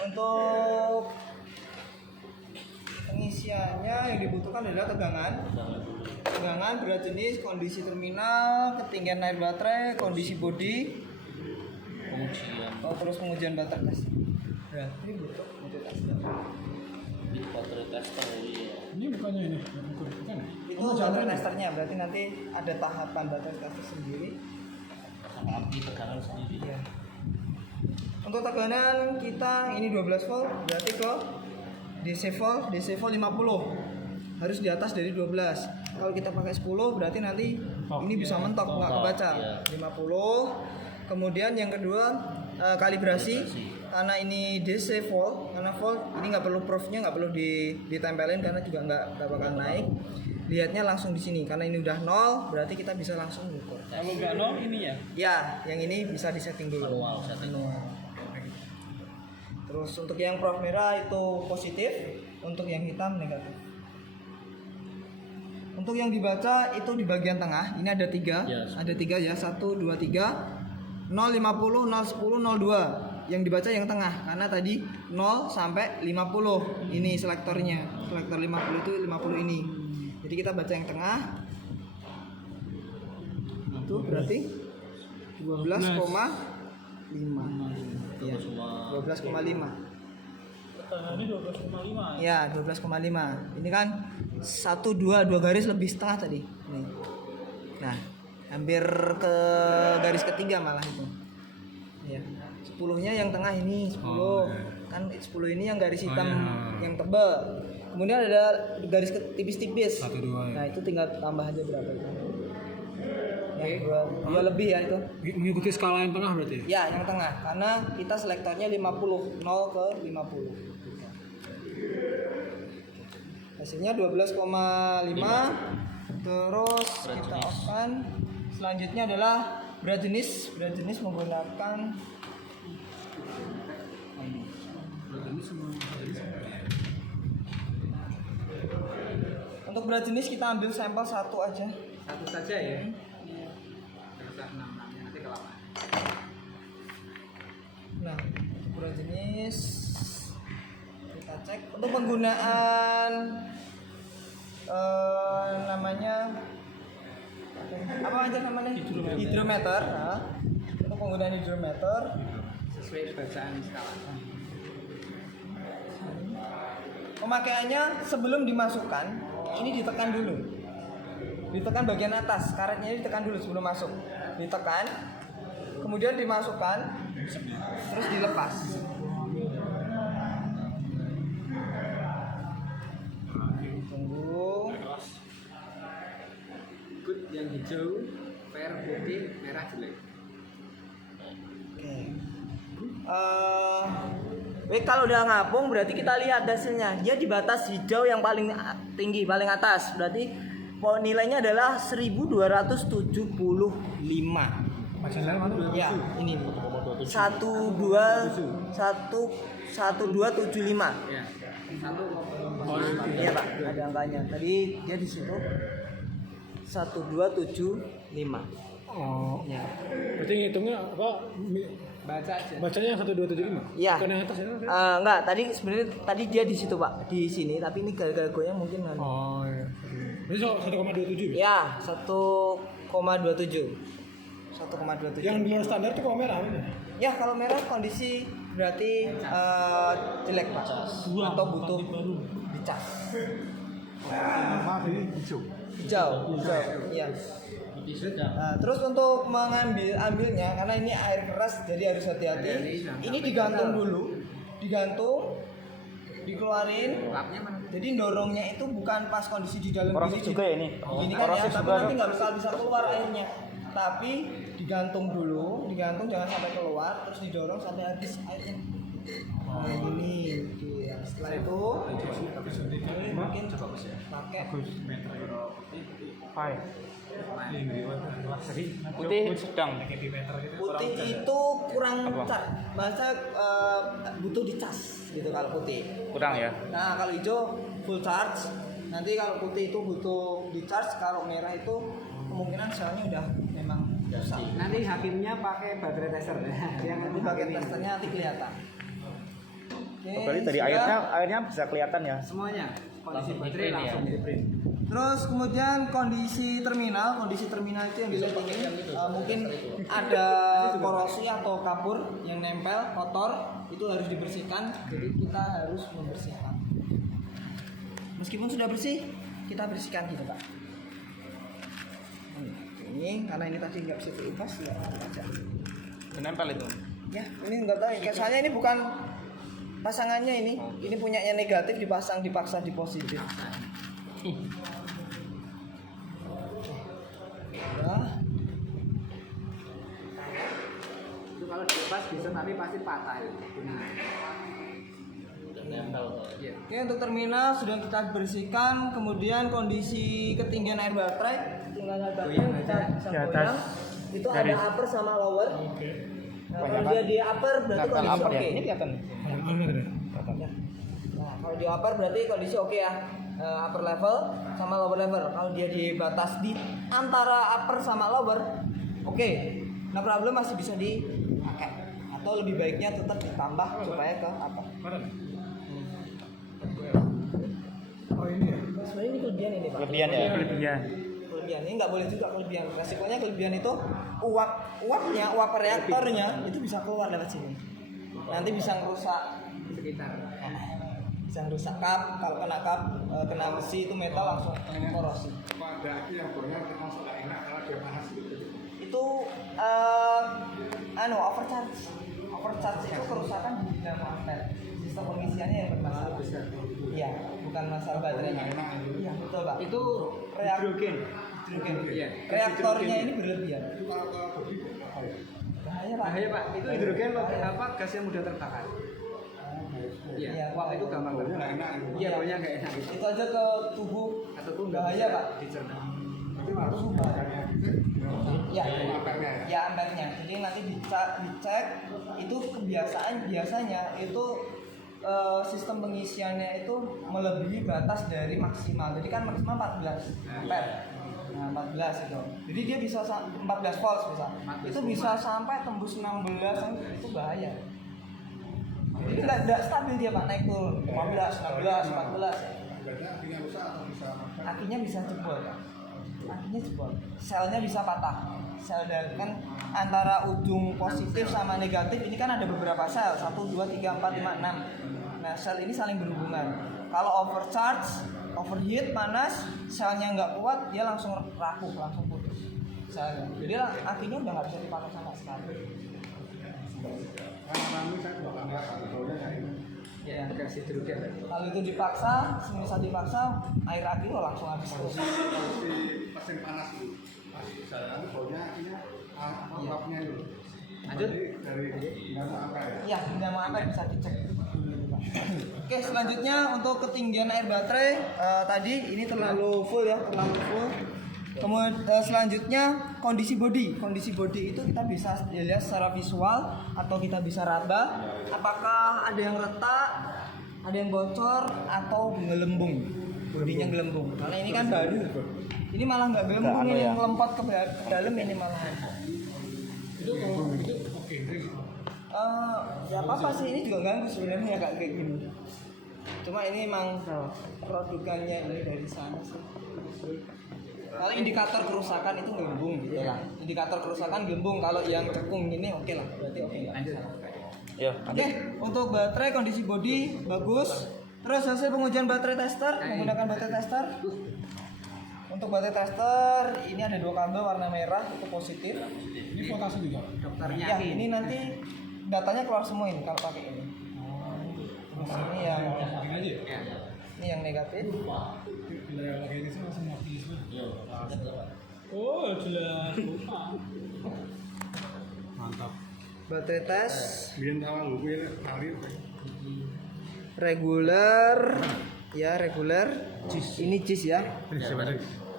Untuk pengisiannya yang dibutuhkan adalah tegangan, berat jenis, kondisi terminal, ketinggian air baterai, kondisi bodi, terus pengujian baterai tes. Berarti butuh pengujian tester. Ini baterai tester ya. Ini bukannya ini, bukan? Itu baterai testernya, berarti nanti ada tahapan baterai tester sendiri. Api tegangan sendiri. Ya. Untuk tegangan kita ini 12 volt, berarti ke DC volt 50 harus di atas dari 12. Kalau kita pakai 10 berarti nanti ini bisa mentok nggak kebaca. 50. Kemudian yang kedua kalibrasi. Karena ini DC volt, karena volt ini nggak perlu proofnya, nggak perlu ditempelin karena juga nggak bakal naik. Lihatnya langsung di sini karena ini udah 0 berarti kita bisa langsung ukur. Kalau nggak 0 ini ya? Ya, yang ini bisa disetting dulu. Manual setting. Terus untuk yang prof merah itu positif, untuk yang hitam negatif. Untuk yang dibaca itu di bagian tengah, ini ada 3, Yes. ada 3 ya, 1, 2, 3, 0, 50, 0, 10, 02. Yang dibaca yang tengah, karena tadi 0 sampai 50, ini selektornya, selektor 50 itu 50 ini. Jadi kita baca yang tengah, itu berarti 12,5. Ya, 12,5. Ini 12,5. Ya, 12,5. Ini kan 1 2 garis lebih setengah tadi. Nih. Nah, hampir ke garis ketiga malah itu. Ya. 10-nya yang tengah ini 10. Kan 10 ini yang garis hitam yang tebal. Kemudian ada garis tipis-tipis. 1 2. Nah, itu tinggal tambah aja berapa itu. Ya, 2 lebih ya itu. Mengikuti skala yang tengah berarti? Ya, yang tengah. Karena kita selektornya 50, 0 ke 50. Hasilnya 12,5. Terus kita off-kan. Selanjutnya adalah berat jenis. Berat jenis menggunakan untuk berat jenis kita ambil sampel satu aja. Satu saja ya. Nanti kelamaan. Nah, untuk berat jenis kita cek untuk penggunaan namanya apa aja namanya hidrometer. Nah, untuk penggunaan hidrometer Sesuai bacaan skala. pemakaiannya sebelum dimasukkan ini ditekan dulu, ditekan bagian atas, karetnya ini ditekan dulu sebelum masuk, ditekan kemudian dimasukkan terus dilepas. Tunggu. Good yang hijau, fair putih, merah jelek. Oke. Kalau udah ngapung berarti kita lihat hasilnya. Dia di batas hijau yang paling tinggi, paling atas. Berarti nilainya adalah 1275. Maksudnya mana? Ya, ini 1275. Ya. Satu. Iya, Pak, ada angkanya. Tadi dia di situ 1275. Oh, Ya. berarti ngitungnya apa? Baca aja. Bacanya 1275. Iya. Bukan yang atas ya? Enggak, tadi sebenarnya tadi dia di situ, Pak. Di sini, tapi ini gara-gara goyang mungkin kan. Oh iya. Jadi 1,27 ya? Ya, 1,27. 1,27. Yang di luar standar tuh kalau merah apa? Ya, kalau merah kondisi berarti jelek, Pak. Atau butuh dicas. Maaf ini hijau. Hijau. Iya. Nah, terus untuk ambilnya karena ini air keras jadi harus hati-hati. Ini digantung dulu, dikeluarin. Lapnya mana? Jadi dorongnya itu bukan pas kondisi di dalam Proses juga ya ini. Gini kan ya, tapi nanti nggak bisa keluar airnya. Tapi digantung dulu, jangan sampai keluar, terus didorong sampai habis airnya. Nah ini, setelah itu mungkin pakai Putih sedang. putih itu kurang cat, bahasa butuh dicas gitu kalau putih. Kurang ya. Nah kalau hijau full charge, nanti kalau putih itu butuh di charge, kalau merah itu kemungkinan selnya udah memang rusak. Nanti hakimnya pakai baterai tester. Yang nanti pakai testernya nanti kelihatan. Oke, Berarti dari sudah. airnya bisa kelihatan ya. Semuanya. Kondisi Langsung baterai di-print ya? langsung di print. Terus kemudian kondisi terminal itu yang dilihat ini mungkin ada korosi atau kapur yang nempel, kotor, itu harus dibersihkan. Jadi kita harus membersihkan. Meskipun sudah bersih, kita bersihkan gitu Pak. Ini karena ini tadi nggak bisa dilepas, ya aja. Nempel itu. Ya, ini nggak tahu. Soalnya ini bukan pasangannya ini punyanya negatif dipaksa di positif. Udah. Itu kalau dilepas bisa tapi pasti patah itu. Udah nempel. Iya. Oke, untuk terminal sudah kita bersihkan. Kemudian kondisi ketinggian air baterai, kita bisa Di atas. goyang. Itu Dari- ada upper sama lower. Nah, kalau dia di upper berarti Nempel kondisi upper oke. ya. Ini kelihatan. Nah, kalau di upper berarti kondisi oke ya. Upper level sama lower level. Kalau dia di batas di antara upper sama lower, oke. Nah, problem masih bisa dipakai. Atau lebih baiknya tetap ditambah supaya ke upper. Oh ini ya. Sebenarnya ini kelebihan ini Pak. Kelebihan ya. Kelebihan ini nggak boleh juga kelebihan. Resikonya kelebihan itu uap reaktornya itu bisa keluar lewat sini. Nanti bisa ngerusak Sekitar. bisa ngerusak kap. Kalau kena kap kena besi itu metal langsung korosi. Ada aki yang bornya termasuk nggak enak karena dia panas gitu. Itu overcharge itu kerusakan di dinamo ampere. Sistem pengisiannya yang bermasalah. Iya, bukan masalah baterainya. Iya, betul Pak. Itu hidrogen. Iya. Reaktornya ini berlebihan. Itu kalau bodi apa ya? Bahaya Pak. Bahaya Pak, itu hidrogen apa gas yang mudah terbakar. Iya, Iya. wah itu gampang Baunya terbakar. nggak enak gitu. Iya, baunya nggak enak gitu. Itu aja ke tubuh Ataupun nggak bahaya bisa Pak. dicerna. Itu harus makanya gitu. Ya, Ampernya ya. ya ampernya. Jadi nanti dicek itu biasanya itu sistem pengisiannya itu melebihi batas dari maksimal. Jadi kan maksimal 14 ampere. Nah, 14 itu. Jadi dia bisa 14 volt bisa. Itu bisa sampai tembus 16 itu bahaya. Jadi nggak stabil dia Pak, naik turun 15, 16, 14. Berarti akhirnya rusak atau bisa makan. Akinya bisa jebol Pak. Akinya jebol. Selnya bisa patah. Sel dari kan antara ujung positif sama negatif ini kan ada beberapa sel 1, 2, 3, 4, 5, 6. Nah sel ini saling berhubungan. Kalau overcharge, overheat, panas, selnya nggak kuat dia langsung rapuh, langsung putus selnya. Jadi akinya udah nggak bisa dipakai sama sekali. Karena kami saya juga nggak ngerasa baunya nggak enak. Ya. Gas hidrogen. Kalau itu dipaksa, semisal dipaksa, air aki lo langsung habis terus. Harus di mesin panas dulu. Pas saya baunya akhirnya uapnya itu. Lanjut. Dari dinamo ampere ya. Ya, dinamo ampere bisa dicek. Oke, selanjutnya untuk ketinggian air baterai tadi ini terlalu full ya, terlalu full. Kemudian selanjutnya kondisi bodi. Kondisi bodi itu kita bisa lihat secara visual atau kita bisa raba apakah ada yang retak, ada yang bocor atau gelembung. Bodinya gelembung. Karena ini kan baru. Ini malah nggak gelembung, ini yang lempot ke dalam ini malah. Itu oke. Ya apa sih ini juga ganggu sebenarnya kayak gini. Cuma ini emang produkannya ini dari sana sih. Kalau indikator kerusakan itu gelembung gitu lah. Indikator kerusakan gelembung. Kalau yang cekung ini oke lah. Berarti oke lah. Ya. Oke, untuk baterai kondisi bodi bagus. Terus hasil pengujian baterai tester menggunakan baterai tester. Untuk baterai tester ini ada 2 kabel warna merah itu positif. Ini voltase juga. Dokternya Ya, ini nanti datanya keluar semua ini kalau pakai ini. Terus ini yang Begini aja. ya. ini yang negatif. Bila yang lagi ini sih langsung mati semua. Iya. Oh jelas. Mantap. Baterai tes Biar sama lu gue kali. reguler ya reguler. Ini cheese ya.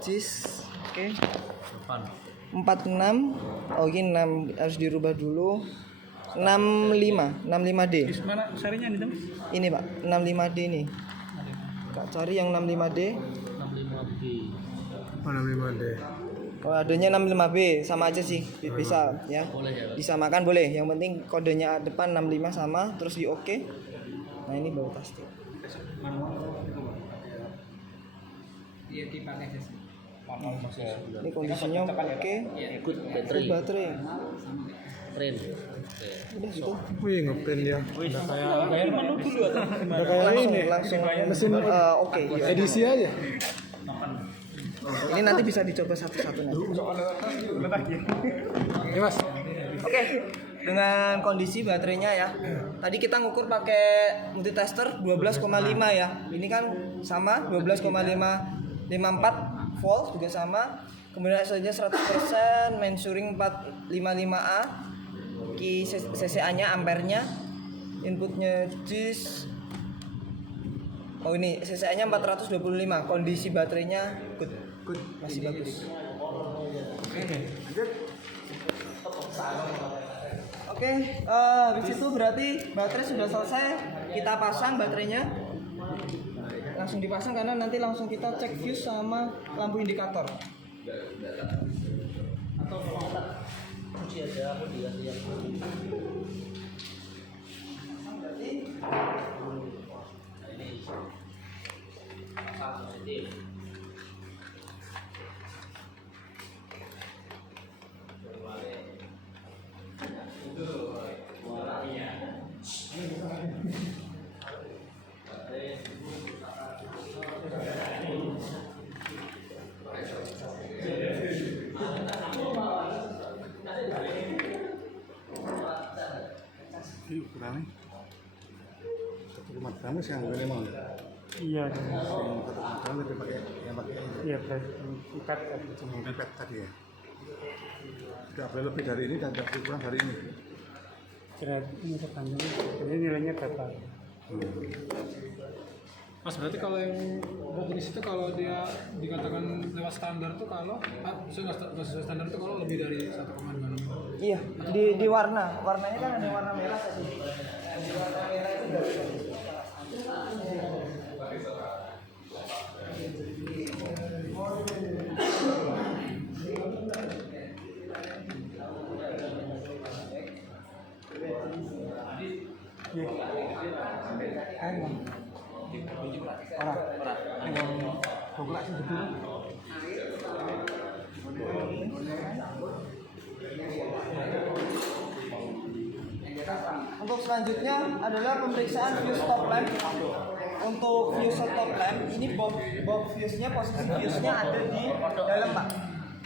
Cheese. Oke. Depan. 46. Oh ini 6 harus dirubah dulu. 65D. Mana serinya nih teman? Ini Pak, 65D ini. Kak cari yang 65D. 65B. Mana 5D? Kalau adanya 65B sama aja sih, bisa ya. Boleh ya, Pak? Disamakan boleh. Yang penting kodenya depan 65 sama, terus di oke. Nah ini baut plastik. Iya dipakai sih. Ini kondisinya oke. Ikut Ikut baterai. Print. Udah gitu. Wih, ngeprint ya. Udah kayak langsung mesin oke. Iya. Edisi aja. Ini nanti bisa dicoba satu-satu nanti. Ya, Mas. Oke, dengan kondisi baterainya ya. Tadi kita ngukur pakai multitester 12,5 ya. Ini kan sama 12,54 volt juga sama. Kemudian SO-nya 100%, mensuring 455A. Ki CCA-nya ampernya. Inputnya JIS. Oh ini CCA-nya 425. Kondisi baterainya good. Masih bagus. Oke, habis itu berarti baterai sudah selesai. Kita pasang baterainya. Langsung dipasang karena nanti langsung kita cek fuse sama lampu indikator. Yuk, kurangnya. 1,5 gram sih yang minimal. Iya. Yang 1,5 gram lebih pakai yang pakai Iya, ikat pipet tadi ya. Tidak boleh lebih dari ini dan tidak boleh kurang dari ini. kira ini sepanjang. Jadi nilainya berapa? Mas berarti kalau yang jenis itu kalau dia dikatakan lewat standar tuh kalau nggak sesuai standar itu kalau lebih dari 1,26. Iya, di warnanya kan ada warna merah tadi. Di warna merah itu dari Untuk selanjutnya adalah pemeriksaan fuse top lamp. Untuk fuse top lamp ini box fuse-nya, posisi fuse-nya ada di dalam Pak.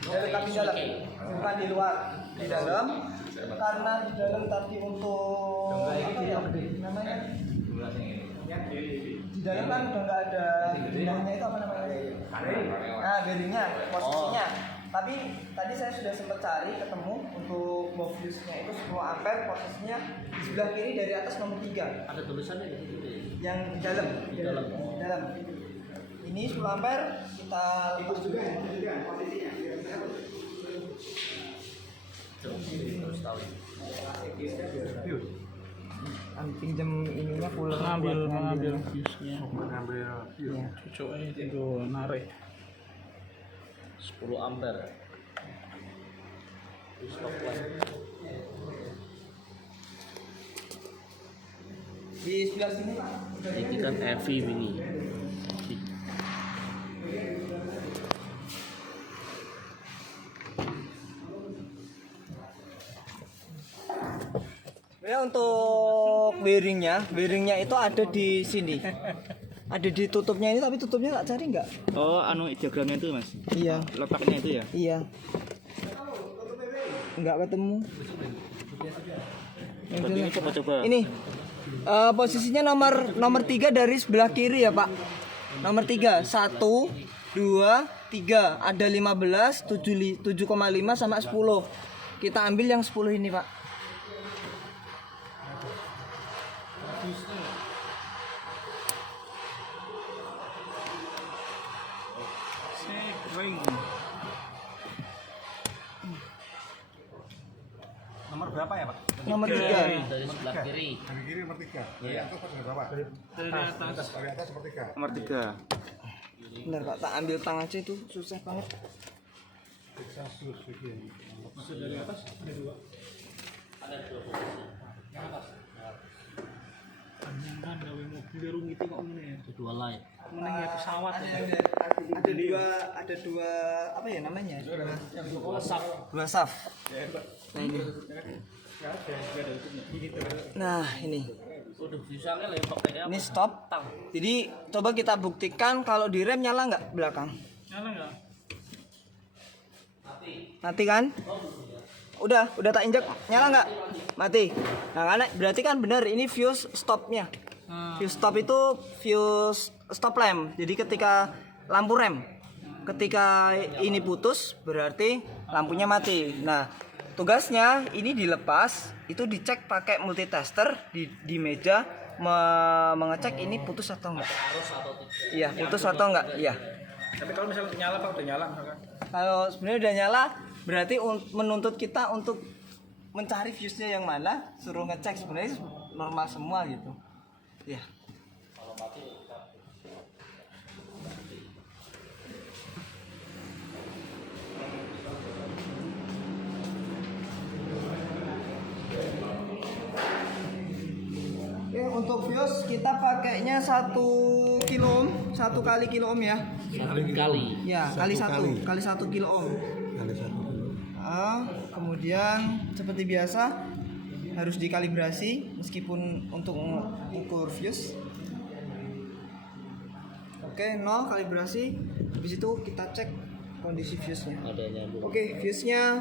Tapi dalam, bukan di luar, di dalam. Karena di dalam tadi untuk apa ya namanya? Di dalam kan udah nggak ada bidangnya itu apa namanya? Nah, bearingnya, posisinya. Tapi tadi saya sudah sempat cari ketemu untuk box fuse-nya itu 10 ampere, posisinya di sebelah kiri dari atas nomor 3. Ada tulisannya di situ. Yang di dalam. Di dalam. Ini 10 ampere kita lepas juga posisinya. Terus tahu. Pinjam ininya full Mengambil fuse-nya. Mengambil fuse. Ya. Coba itu narik. 10 ampere. Stop lamp. Di sebelah sini Pak. Ini kan heavy ini. Ya untuk bearingnya itu ada di sini. Ada di tutupnya ini tapi tutupnya tak cari nggak? Oh, anu diagramnya itu mas. Iya. Letaknya itu ya. Iya. Nggak ketemu. Berarti ini coba-coba. Ini posisinya nomor 3 dari sebelah kiri ya Pak. Nomor 3 1, 2, 3 ada 15, 7,5 sama 10. Kita ambil yang 10 ini Pak. Nomor berapa ya, Pak? Nomor 3. Dari sebelah kiri. Dari kiri nomor 3. Dari atas nomor berapa? Dari atas. Dari atas nomor 3. Nomor 3. Benar Pak, tak ambil tang aja itu susah banget. Maksud dari atas ada 2. Ada 2 posisi. Yang atas. Panjangkan gawing Dua line. Ada dua apa ya namanya? Dua sub. Dua saf. Nah ini. Nah ini. Udah bisa kan lempok kayak Ini stop. Jadi coba kita buktikan kalau di rem nyala nggak belakang? Nyala nggak? Mati kan? Udah tak injek, nyala nggak? Mati. Nah karena berarti kan benar ini fuse stopnya. Fuse stop itu fuse stop lamp. Jadi ketika lampu rem, ketika ini putus berarti lampunya mati. Nah tugasnya ini dilepas, itu dicek pakai multitester di meja mengecek ini putus atau enggak. Iya putus atau enggak? Iya. Tapi kalau misalnya nyala Pak, udah nyala misalkan. Kalau sebenarnya udah nyala, berarti menuntut kita untuk mencari fuse-nya yang mana, suruh ngecek sebenarnya normal semua gitu. Ya. Oke, untuk fuse kita pakainya 1 kilo ohm, 1 kali kilo ohm ya. Kali. Ya, kali 1 kilo ohm. Kemudian seperti biasa harus dikalibrasi meskipun untuk mengukur fuse. Oke, 0 kalibrasi. Habis itu kita cek kondisi fuse-nya. Ada nyambung. Oke, fuse-nya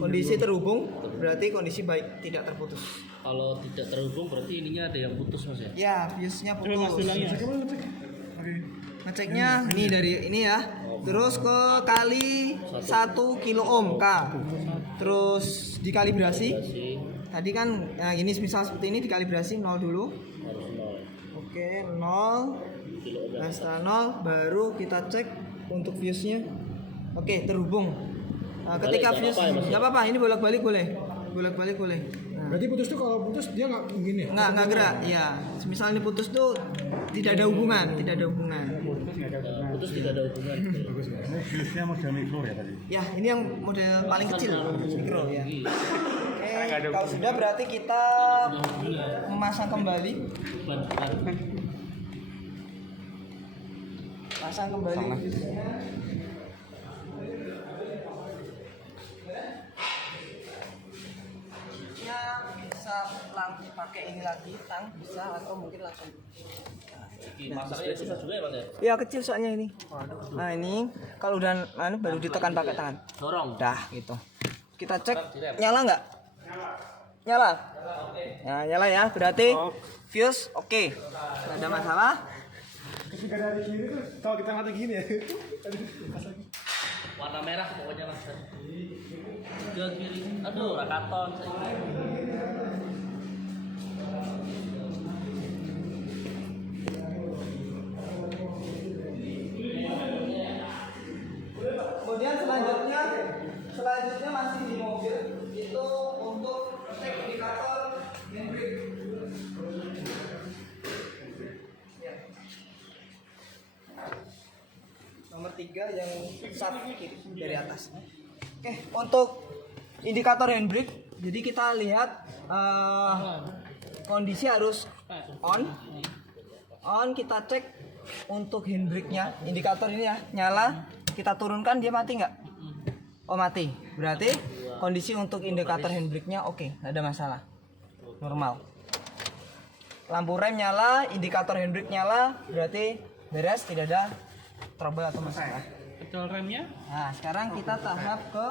kondisi terhubung, berarti kondisi baik, tidak terputus. Kalau tidak terhubung berarti ininya ada yang putus mas ya? Ya, fuse-nya putus. Ngeceknya ini dari ini ya. Terus ke kali 1 kilo ohm K. Terus dikalibrasi. Tadi kan ya ini misal seperti ini dikalibrasi 0 dulu. Harus nol. Oke, 0. Nah, setelah 0 baru kita cek untuk fuse-nya. Oke, terhubung. Nah, ketika Balik, fuse nggak apa-apa ya, Mas? nggak apa-apa, ini bolak-balik boleh. Bolak-balik boleh. Nah, Berarti putus tuh kalau putus dia nggak begini ya? nggak gerak. Ya, misal ini putus tuh tidak ada hubungan, tidak ada hubungan. Putus tidak ada hubungan. Ini fuse-nya model mikro ya tadi. Ya, ini yang model paling kecil, mikro ya. Oke, kalau sudah berarti kita memasang kembali. Pasang kembali fuse-nya. Ya, bisa langsung pakai ini lagi, tang bisa atau mungkin langsung. Masaknya susah juga ya mas ya? Ya kecil soalnya ini. Nah ini kalau udah baru ditekan pakai tangan. Dorong. Dah gitu. Kita cek nyala nggak? Nyala. Nah, nyala ya. Berarti fuse oke. Nggak ada masalah. Ketika dari kiri tuh kalau kita ngata gini ya. Warna merah pokoknya mas. Ke kiri. Aduh rakaton. Kemudian selanjutnya masih di mobil itu untuk cek indikator handbrake. Ya. Nomor 3 yang saf kiri dari atas. Oke, untuk indikator handbrake, jadi kita lihat kondisi harus on kita cek untuk handbrake-nya, indikator ini ya nyala, kita turunkan dia mati nggak? Oh mati, berarti kondisi untuk indikator handbrake-nya oke, nggak ada masalah, normal. Lampu rem nyala, indikator handbrake nyala, berarti beres, tidak ada trouble atau masalah. Pedal remnya? Nah sekarang kita tahap ke